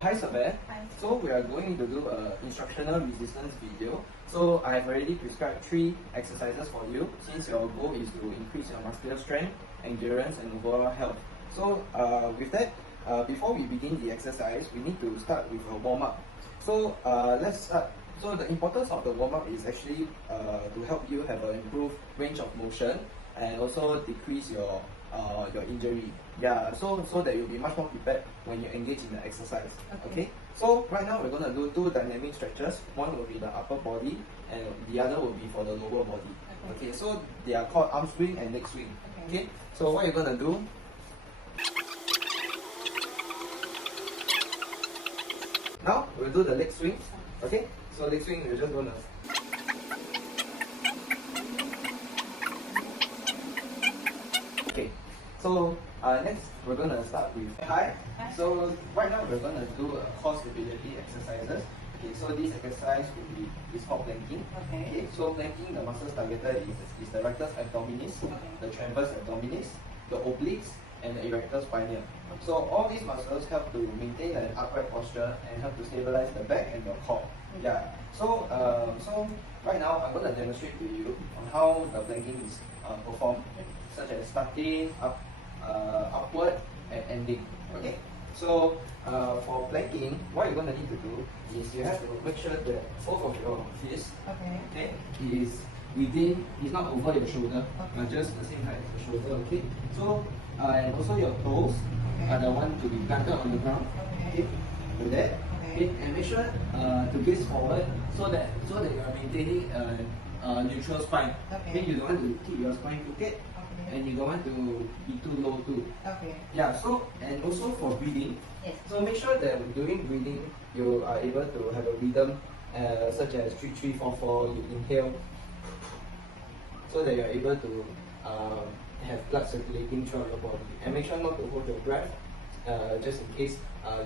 Hi Sabeh. Hi. So we are going to do a instructional resistance video. So I have already prescribed 3 exercises for you since your goal is to increase your muscular strength, endurance and overall health. So with that, before we begin the exercise, we need to start with a warm-up. So let's start. So the importance of the warm-up is actually to help you have an improved range of motion and also decrease your injury. Yeah, so that you'll be much more prepared when you engage in the exercise. Okay. So right now we're gonna do 2 dynamic stretches. One will be the upper body and the other will be for the lower body. Okay, so they are called arm swing and leg swing. Okay. So what you're gonna do, now we'll do the leg swing. Okay, so leg swing we're just gonna So next we're gonna start with high. So right now we're gonna do a core stability exercises. Okay, so this exercise is called planking. Okay, so planking, the muscles targeted is the rectus abdominis, the transverse abdominis, the obliques, and the erector spinae. So all these muscles help to maintain an upright posture and help to stabilize the back and your core. Yeah. So right now I'm gonna demonstrate to you on how the planking is performed, such as starting upward and ending. Okay. So for planking, what you're gonna need to do is you have to make sure that both of your fists, okay, is within, is not over your shoulder, just the same height as the shoulder. Okay. So and also your toes are the one to be planted on the ground. Okay. With that. Okay. And make sure to gaze forward so that you are maintaining a neutral spine. Okay. You don't want to keep your spine crooked. And you don't want to be too low too. Okay. Yeah, so and also for breathing. Yes. So make sure that during breathing you are able to have a rhythm such as 3-3-4-4, you inhale so that you're able to have blood circulating throughout your body. And make sure not to hold your breath just in case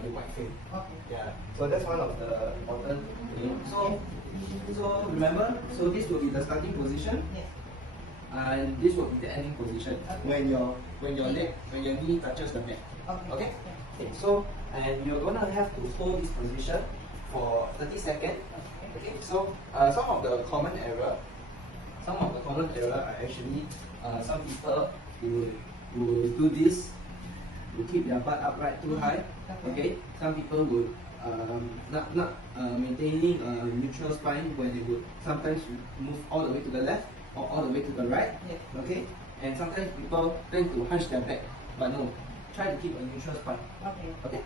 you might faint. Okay. Yeah. So that's one of the important things. So remember, so this will be the starting position. Yes. And this will be the ending position when your knee touches the mat. Okay? Okay, so and you're gonna have to hold this position for 30 seconds. Okay, so some of the common error are actually some people will do this, will keep their butt upright too high. Okay, some people would not maintaining a neutral spine when they would sometimes move all the way to the left or all the way to the right. Yes. Okay, and sometimes people tend to hunch their back, but no, try to keep a neutral spine. Okay.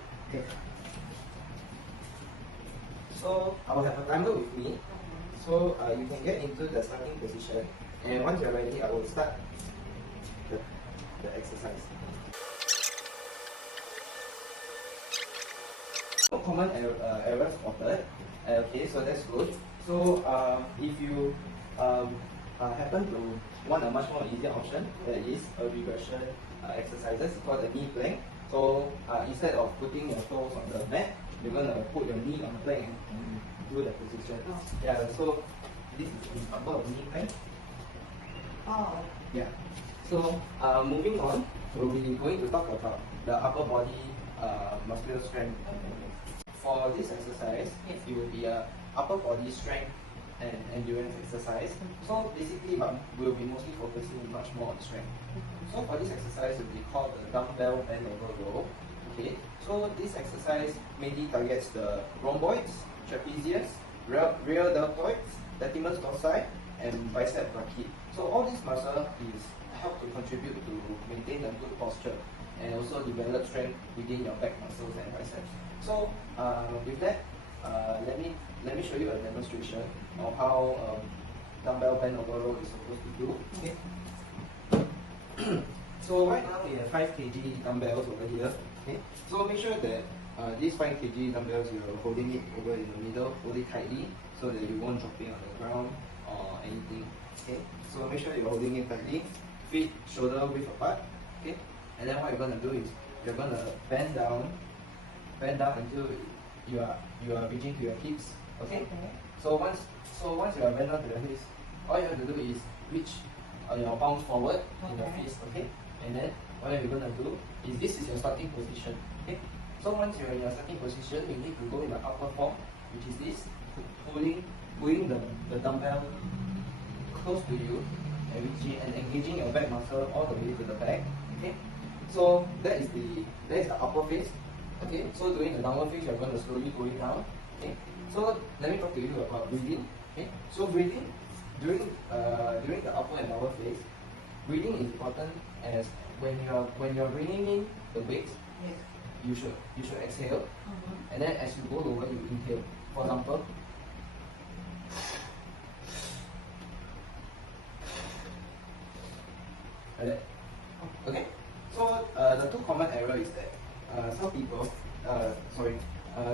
So I will have a timer with me, so you can get into the starting position, and once you're ready, I will start the exercise. No common errors spotted. Okay, so that's good. So if you happen to want a much more easier option, that is a regression exercises called the knee plank. So instead of putting your toes on the mat, you're gonna put your knee on the plank and do the position. Yeah. So this is an example of knee plank. Oh. Yeah. So moving on, we'll be going to talk about the upper body muscular strength. For this exercise, it will be a upper body strength and endurance exercise. So basically, we'll be mostly focusing much more on strength. So for this exercise, it will be called the dumbbell bend over row. Okay. So this exercise mainly targets the rhomboids, trapezius, rear deltoids, latissimus dorsi, and bicep brachii. So all these muscles help to contribute to maintain a good posture and also develop strength within your back muscles and biceps. So with that, let me show you a demonstration of how dumbbell bend over row is supposed to do. Okay. So right now we have 5 kg dumbbells over here. Okay. So make sure that these 5 kg dumbbells, you're holding it over in the middle, hold it tightly so that you won't drop it on the ground or anything. Okay. So make sure you're holding it tightly, feet shoulder width apart. Okay. And then what you're gonna do is you're gonna bend down until you are reaching to your hips. Okay. So once you are bent down to your hips, all you have to do is reach your palms forward in your fist. Okay. And then what you're gonna do is this is your starting position. Okay. So once you're in your starting position, you need to go in the upper form, which is this, pulling the dumbbell close to you and engaging your back muscle all the way to the back. Okay, so that is the upper phase. Okay, so during the downward phase, you're going to slowly go it down. Okay, so let me talk to you about breathing. Okay, so breathing during the upper and lower phase, breathing is important as when you're bringing in the weight, yes, you should exhale, and then as you go lower, you inhale. For example, like that. Okay, so the two common error is that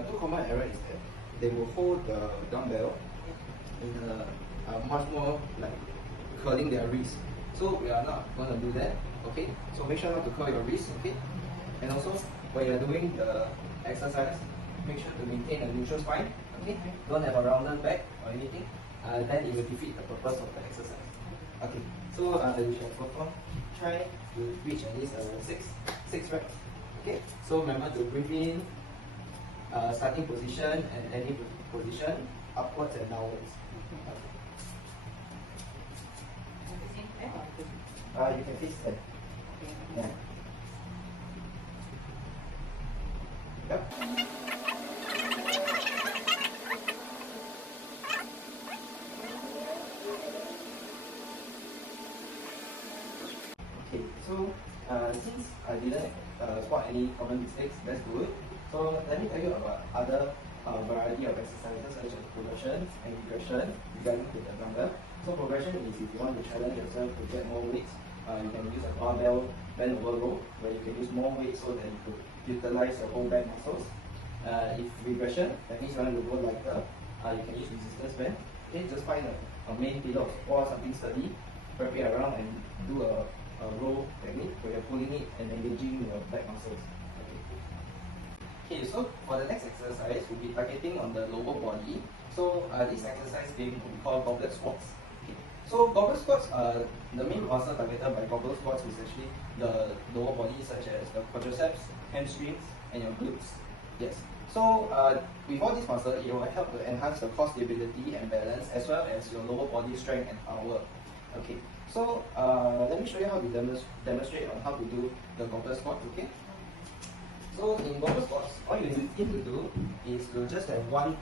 two common error is that they will hold the dumbbell in a much more like curling their wrist. So we are not going to do that. Okay, so make sure not to curl your wrist. Okay, and also when you're doing the exercise, make sure to maintain a neutral spine. Okay, don't have a rounded back or anything. Then it will defeat the purpose of the exercise. Okay, so we shall perform. Try to reach at least 6 reps. Okay, so remember to breathe in, starting position and ending position, upwards and downwards. Okay. You can face that. Yeah. Yep. Okay, so since I didn't spot any common mistakes, that's good. So let me tell you about other variety of exercises such as progression and regression regarding to the dumbbell. So progression is if you want to challenge yourself to get more weights, you can use a barbell bend over row where you can use more weight so that you could utilize your whole back muscles. If regression, that means you want to go lighter, you can use resistance band. Okay, just find a main pillar or something sturdy, wrap it around and do a row technique where you're pulling it and engaging your back muscles. Okay, so for the next exercise, we'll be targeting on the lower body. So this exercise we call goblet squats. Okay. So goblet squats, the main muscle targeted by goblet squats is actually the lower body, such as the quadriceps, hamstrings, and your glutes. Yes. So with all this muscle, it will help to enhance the core stability and balance, as well as your lower body strength and power. Okay. So let me show you how to demonstrate on how to do the goblet squat. Okay. So in goblet squats, all you need to do is to just have one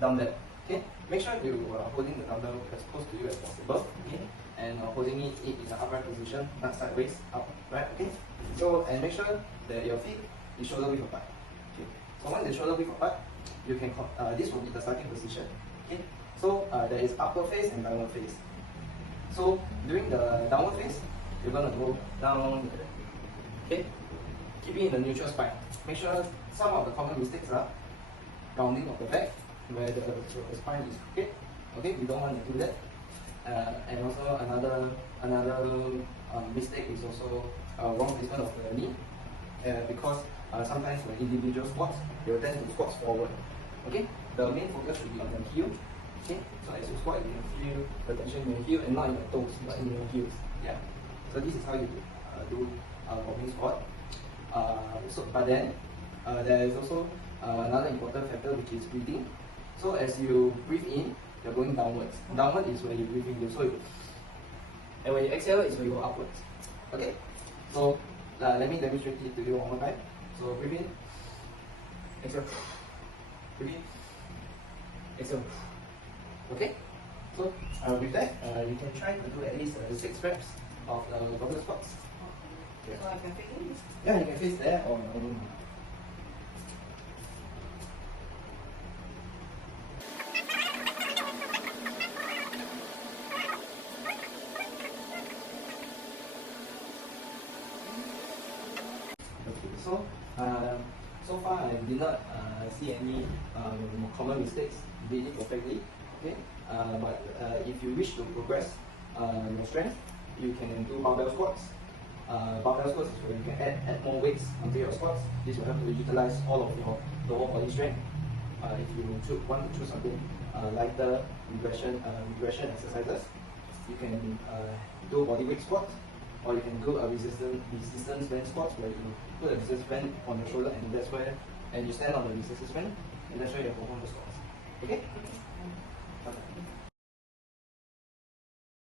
dumbbell. Okay. Make sure you are holding the dumbbell as close to you as possible. Okay. And holding it in the upright position, not sideways, up. Right. Okay. So and make sure that your feet is shoulder width apart. Okay. So once the shoulder width apart, you can this will be the starting position. Okay. So there is upper phase and downward phase. So during the downward phase, you're gonna go down. Okay. Keep it in the neutral spine. Make sure some of the common mistakes are rounding of the back, where the spine is crooked. Okay, we don't want to do that. And also another mistake is also wrong placement of the knee, because sometimes when individual squats, they will tend to squat forward. Okay, the main focus should be on the heel. Okay, so as you squat, you can feel the tension in your heel and not in your toes, but in your heels. Yeah. So this is how you do bobbing squat. But then there is also another important factor, which is breathing. So as you breathe in, you're going downwards. Downward is when you breathe in, and when you exhale is when you go upwards. Okay. So let me demonstrate it to you one more time. So breathe in, exhale, breathe in, exhale. Okay. So with that, you can try to do at least 6 reps of the goblet squats. So I can face this? Yeah, you can face there or in your room. Okay, so far I did not see any common mistakes. You did it perfectly. Okay, but if you wish to progress your strength, you can do barbell squats. Barbell squats is where you can add more weights onto your squats. This will help to utilize all of your lower body strength. If you want to choose something lighter regression exercises, you can do body weight squats, or you can do a resistance band squats where you put a resistance band on your shoulder, and that's where and you stand on the resistance band, and that's where you hold on the squats. Okay? Okay.